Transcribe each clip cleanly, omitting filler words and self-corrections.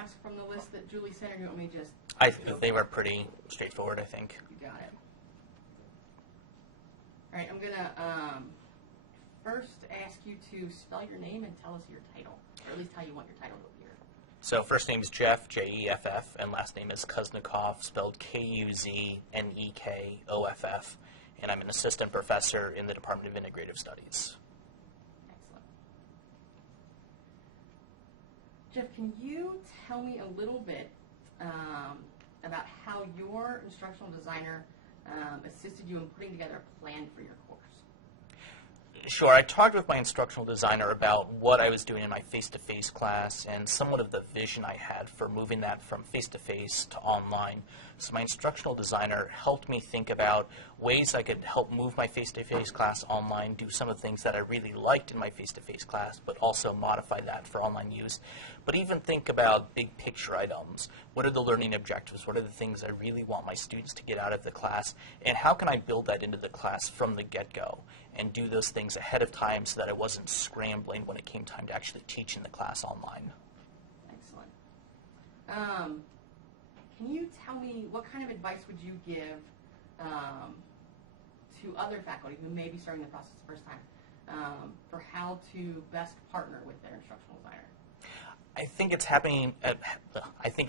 ask from the list that Julie sent, or do you want me to just... They were pretty straightforward, I think. You got it. All right, I'm going to first ask you to spell your name and tell us your title, or at least how you want your title to appear. So first name is Jeff, J-E-F-F, and last name is Kuznekoff, spelled K-U-Z-N-E-K-O-F-F, and I'm an assistant professor in the Department of Integrative Studies. Excellent. Jeff, can you tell me a little bit about how your instructional designer assisted you in putting together a plan for your course? Sure. I talked with my instructional designer about what I was doing in my face-to-face class and somewhat of the vision I had for moving that from face-to-face to online. So my instructional designer helped me think about ways I could help move my face-to-face class online, do some of the things that I really liked in my face-to-face class, but also modify that for online use. But even think about big picture items. What are the learning objectives? What are the things I really want my students to get out of the class? And how can I build that into the class from the get-go and do those things ahead of time so that I wasn't scrambling when it came time to actually teach in the class online? Excellent. Can you tell me what kind of advice would you give to other faculty who may be starting the process the first time for how to best partner with their instructional designer? I think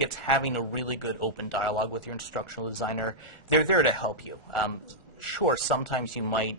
it's having a really good open dialogue with your instructional designer. They're there to help you. Sure, sometimes you might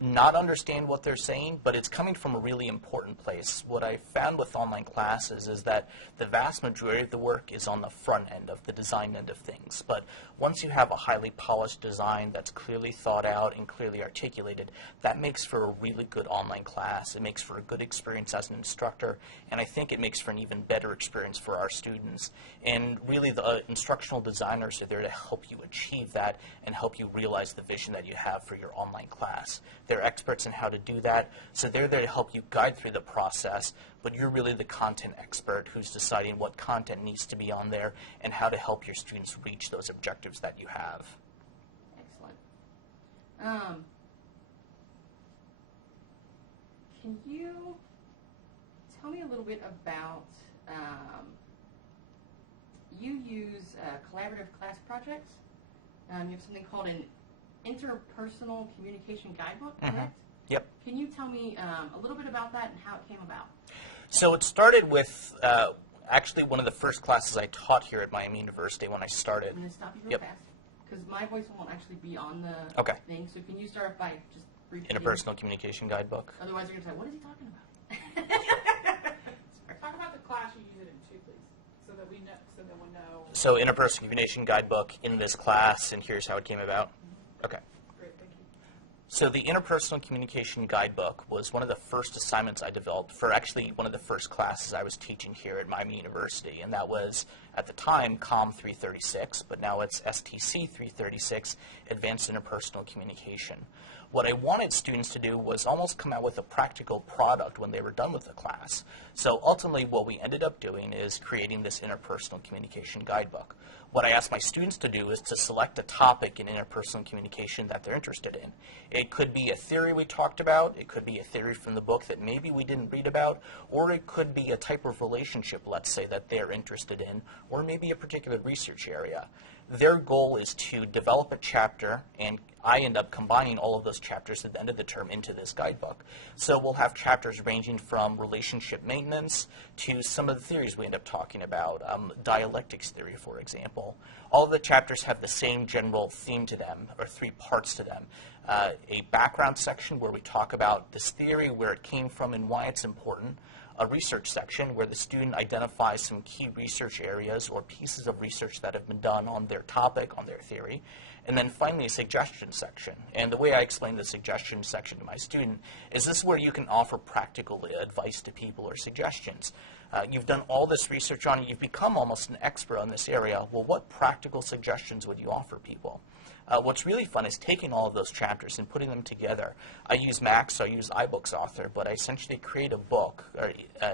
not understand what they're saying, but it's coming from a really important place. What I found with online classes is that the vast majority of the work is on the front end of the design end of things. But once you have a highly polished design that's clearly thought out and clearly articulated, that makes for a really good online class. It makes for a good experience as an instructor, and I think it makes for an even better experience for our students. And really, the instructional designers are there to help you achieve that and help you realize the vision that you have for your online class. They're experts in how to do that, so they're there to help you guide through the process, but you're really the content expert who's deciding what content needs to be on there and how to help your students reach those objectives that you have. Excellent. Can you tell me a little bit about, you use collaborative class projects. You have something called an interpersonal communication guidebook, correct? Mm-hmm. Yep. Can you tell me a little bit about that and how it came about? So it started with actually one of the first classes I taught here at Miami University when I started. I'm going to stop you real fast because my voice won't actually be on the thing. So can you start off by just briefly? Interpersonal communication guidebook. Otherwise, you're going to say, what is he talking about? Talk about the class you use it in too, please, so that we know, so that we'll know. So interpersonal communication guidebook in this class, and here's how it came about. Okay. Great, thank you. So the Interpersonal Communication Guidebook was one of the first assignments I developed for actually one of the first classes I was teaching here at Miami University, and that was, at the time, COM 336, but now it's STC 336, Advanced Interpersonal Communication. What I wanted students to do was almost come out with a practical product when they were done with the class. So ultimately what we ended up doing is creating this interpersonal communication guidebook. What I asked my students to do is to select a topic in interpersonal communication that they're interested in. It could be a theory we talked about, it could be a theory from the book that maybe we didn't read about, or it could be a type of relationship, let's say, that they're interested in, or maybe a particular research area. Their goal is to develop a chapter, and I end up combining all of those chapters at the end of the term into this guidebook. So we'll have chapters ranging from relationship maintenance to some of the theories we end up talking about, dialectics theory, for example. All of the chapters have the same general theme to them, or three parts to them. A background section where we talk about this theory, where it came from and why it's important. A research section where the student identifies some key research areas or pieces of research that have been done on their topic, on their theory. And then finally a suggestion section. And the way I explain the suggestion section to my student is this is where you can offer practical advice to people or suggestions. You've done all this research on it, you've become almost an expert on this area. Well, what practical suggestions would you offer people? What's really fun is taking all of those chapters and putting them together. I use Mac, so I use iBooks Author, but I essentially create a book, or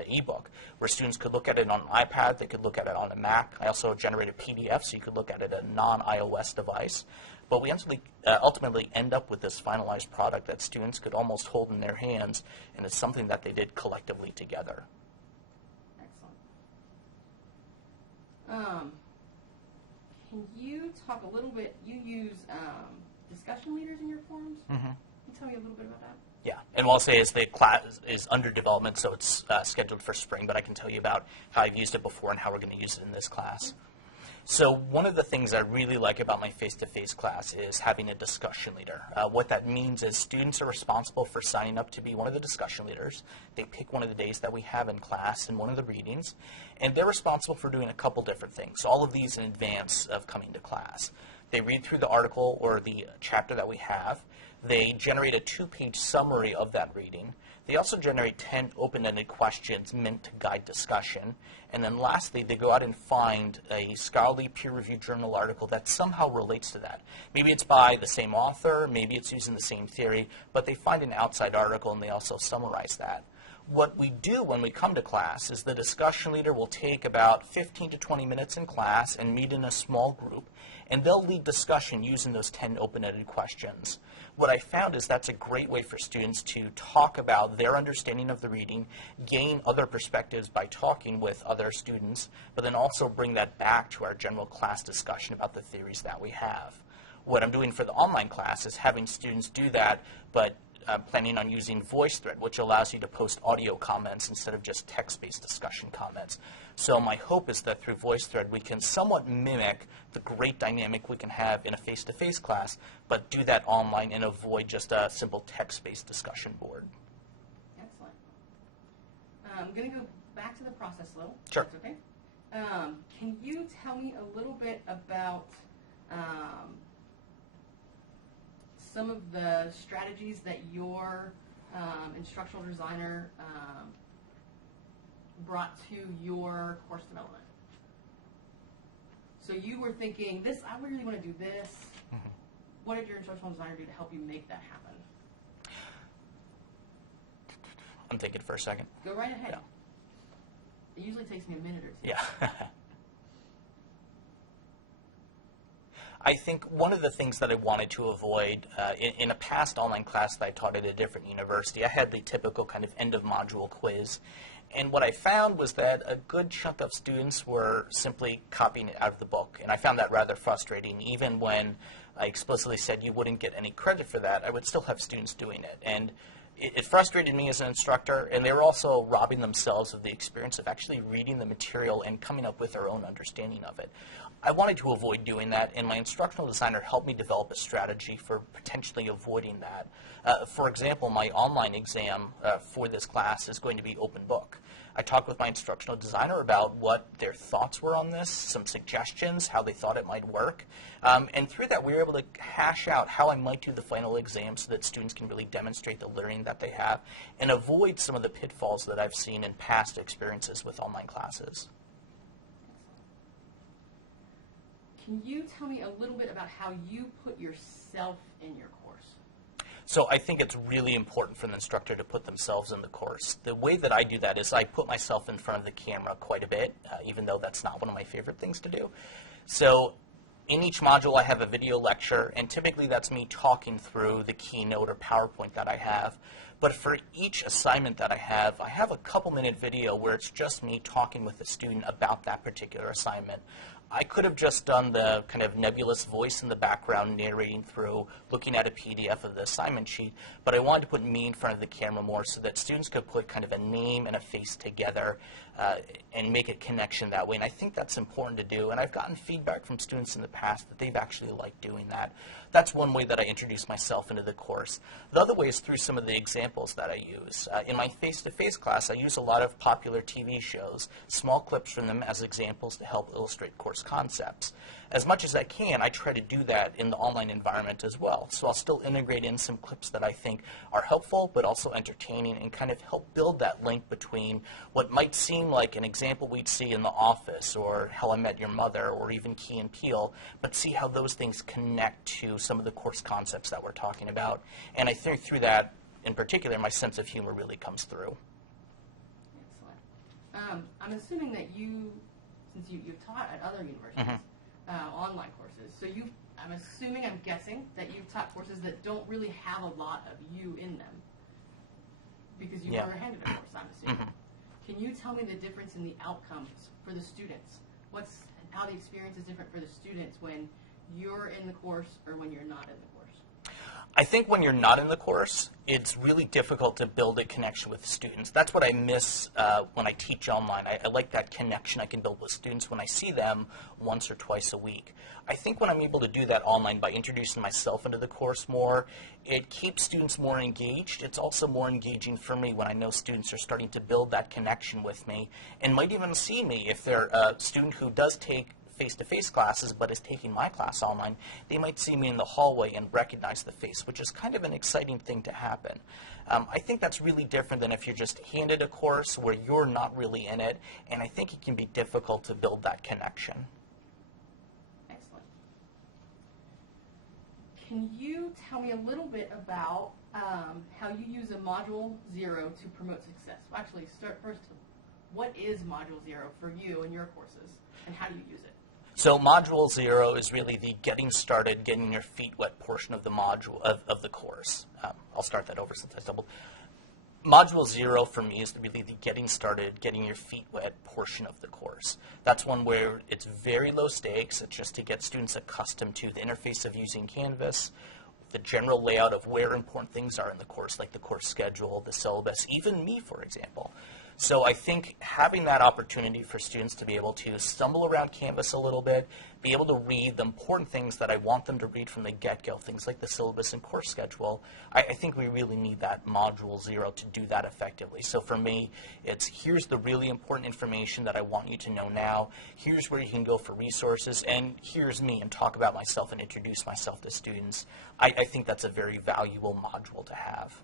ebook, where students could look at it on an iPad, they could look at it on a Mac. I also generate a PDF, so you could look at it on a non-iOS device. But we ultimately end up with this finalized product that students could almost hold in their hands, and it's something that they did collectively together. Excellent. Can you talk a little bit, you use discussion leaders in your forums? Mm-hmm. Can you tell me a little bit about that? Yeah, and what I'll say is the class is under development, so it's scheduled for spring, but I can tell you about how I've used it before and how we're going to use it in this class. So one of the things I really like about my face-to-face class is having a discussion leader. What that means is students are responsible for signing up to be one of the discussion leaders. They pick one of the days that we have in class and one of the readings, and they're responsible for doing a couple different things, all of these in advance of coming to class. They read through the article or the chapter that we have. They generate a 2-page summary of that reading. They also generate 10 open-ended questions meant to guide discussion. And then lastly, they go out and find a scholarly peer-reviewed journal article that somehow relates to that. Maybe it's by the same author, maybe it's using the same theory, but they find an outside article and they also summarize that. What we do when we come to class is the discussion leader will take about 15 to 20 minutes in class and meet in a small group, and they'll lead discussion using those 10 open-ended questions. What I found is that's a great way for students to talk about their understanding of the reading, gain other perspectives by talking with other students, but then also bring that back to our general class discussion about the theories that we have. What I'm doing for the online class is having students do that, but I'm planning on using VoiceThread, which allows you to post audio comments instead of just text-based discussion comments. So my hope is that through VoiceThread, we can somewhat mimic the great dynamic we can have in a face-to-face class, but do that online and avoid just a simple text-based discussion board. Excellent. I'm going to go back to the process a little. Sure. That's okay. Can you tell me a little bit about some of the strategies that your instructional designer brought to your course development? So you were thinking, this, I really want to do this. Mm-hmm. What did your instructional designer do to help you make that happen? I'm thinking for a second. Go right ahead. Yeah. It usually takes me a minute or two. Yeah. I think one of the things that I wanted to avoid in a past online class that I taught at a different university, I had the typical kind of end-of-module quiz. And what I found was that a good chunk of students were simply copying it out of the book. And I found that rather frustrating. Even when I explicitly said you wouldn't get any credit for that, I would still have students doing it. And it frustrated me as an instructor, and they were also robbing themselves of the experience of actually reading the material and coming up with their own understanding of it. I wanted to avoid doing that, and my instructional designer helped me develop a strategy for potentially avoiding that. For example, my online exam for this class is going to be open book. I talked with my instructional designer about what their thoughts were on this, some suggestions, how they thought it might work. And through that, we were able to hash out how I might do the final exam so that students can really demonstrate the learning that they have and avoid some of the pitfalls that I've seen in past experiences with online classes. Can you tell me a little bit about how you put yourself in your course? So I think it's really important for the instructor to put themselves in the course. The way that I do that is I put myself in front of the camera quite a bit, even though that's not one of my favorite things to do. So in each module I have a video lecture, and typically that's me talking through the keynote or PowerPoint that I have. But for each assignment that I have a couple-minute video where it's just me talking with the student about that particular assignment. I could have just done the kind of nebulous voice in the background narrating through, looking at a PDF of the assignment sheet, but I wanted to put me in front of the camera more so that students could put kind of a name and a face together and make a connection that way. And I think that's important to do, and I've gotten feedback from students in the past that they've actually liked doing that. That's one way that I introduce myself into the course. The other way is through some of the examples that I use. In my face-to-face class, I use a lot of popular TV shows, small clips from them as examples to help illustrate course concepts. As much as I can, I try to do that in the online environment as well. So I'll still integrate in some clips that I think are helpful but also entertaining and kind of help build that link between what might seem like an example we'd see in The Office or How I Met Your Mother or even Key and Peele, but see how those things connect to some of the course concepts that we're talking about. And I think through that, in particular, my sense of humor really comes through. Excellent. I'm assuming that you, since you've taught at other universities, online courses, so I'm guessing that you've taught courses that don't really have a lot of you in them because you were handed a course, I'm assuming. Can you tell me the difference in the outcomes for the students how the experience is different for the students when you're in the course or when you're not in the course? I think when you're not in the course, it's really difficult to build a connection with students. That's what I miss when I teach online. I like that connection I can build with students when I see them once or twice a week. I think when I'm able to do that online by introducing myself into the course more, it keeps students more engaged. It's also more engaging for me when I know students are starting to build that connection with me and might even see me. If they're a student who does take face-to-face classes but is taking my class online, they might see me in the hallway and recognize the face, which is kind of an exciting thing to happen. I think that's really different than if you're just handed a course where you're not really in it, and I think it can be difficult to build that connection. Excellent. Can you tell me a little bit about how you use a Module 0 to promote success? Well, actually, start first. What is Module 0 for you and your courses, and how do you use it? So Module 0 is really the getting started, getting your feet wet portion of the module of the course. I'll start that over since I stumbled. Module 0 for me is really the getting started, getting your feet wet portion of the course. That's one where it's very low stakes. It's just to get students accustomed to the interface of using Canvas, the general layout of where important things are in the course, like the course schedule, the syllabus, even me, for example. So I think having that opportunity for students to be able to stumble around Canvas a little bit, be able to read the important things that I want them to read from the get-go, things like the syllabus and course schedule, I think we really need that Module 0 to do that effectively. So for me, it's here's the really important information that I want you to know now, here's where you can go for resources, and here's me, and talk about myself and introduce myself to students. I think that's a very valuable module to have.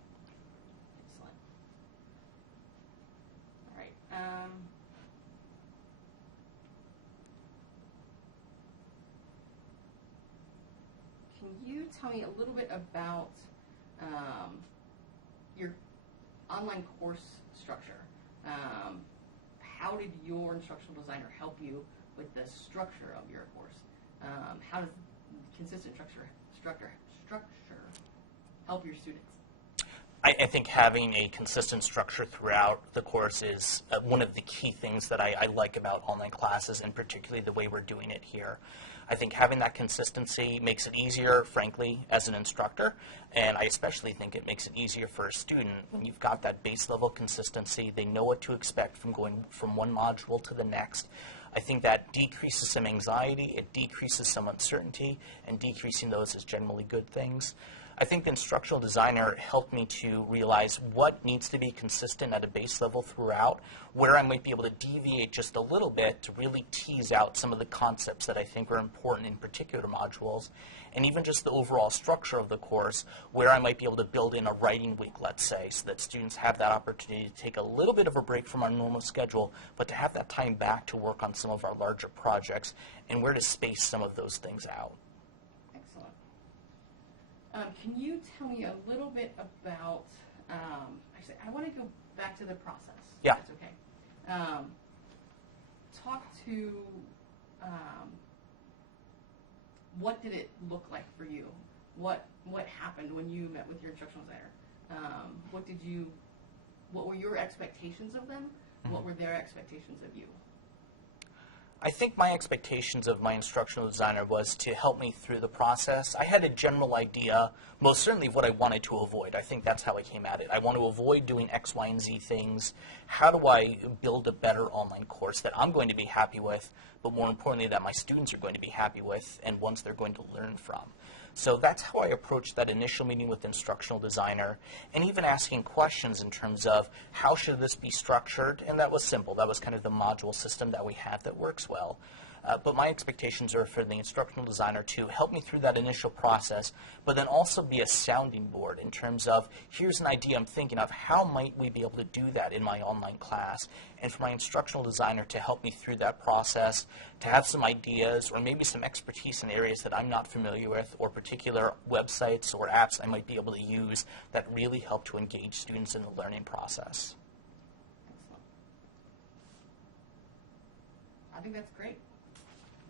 Can you tell me a little bit about your online course structure? How did your instructional designer help you with the structure of your course? How does consistent structure help your students? I think having a consistent structure throughout the course is one of the key things that I like about online classes, and particularly the way we're doing it here. I think having that consistency makes it easier, frankly, as an instructor, and I especially think it makes it easier for a student when you've got that base level consistency. They know what to expect from going from one module to the next. I think that decreases some anxiety, it decreases some uncertainty, and decreasing those is generally good things. I think the instructional designer helped me to realize what needs to be consistent at a base level throughout, where I might be able to deviate just a little bit to really tease out some of the concepts that I think are important in particular modules, and even just the overall structure of the course, where I might be able to build in a writing week, let's say, so that students have that opportunity to take a little bit of a break from our normal schedule, but to have that time back to work on some of our larger projects, and where to space some of those things out. Can you tell me a little bit about, actually, I want to go back to the process. Yeah. If that's okay. Talk to, what did it look like for you? What happened when you met with your instructional designer? What were your expectations of them? Mm-hmm. What were their expectations of you? I think my expectations of my instructional designer was to help me through the process. I had a general idea, most certainly, of what I wanted to avoid. I think that's how I came at it. I want to avoid doing X, Y, and Z things. How do I build a better online course that I'm going to be happy with, but more importantly, that my students are going to be happy with and ones they're going to learn from? So that's how I approached that initial meeting with the instructional designer, and even asking questions in terms of how should this be structured, and that was simple. That was kind of the module system that we have that works well. But my expectations are for the instructional designer to help me through that initial process, but then also be a sounding board in terms of, here's an idea I'm thinking of, how might we be able to do that in my online class? And for my instructional designer to help me through that process, to have some ideas or maybe some expertise in areas that I'm not familiar with, or particular websites or apps I might be able to use that really help to engage students in the learning process. Excellent. I think that's great.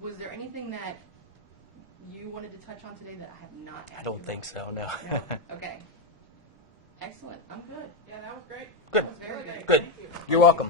Was there anything that you wanted to touch on today that I have not asked you? I don't think so, no. No? Okay. Excellent. I'm good. Yeah, that was great. Good. That was very good. Good. Thank you. You're welcome.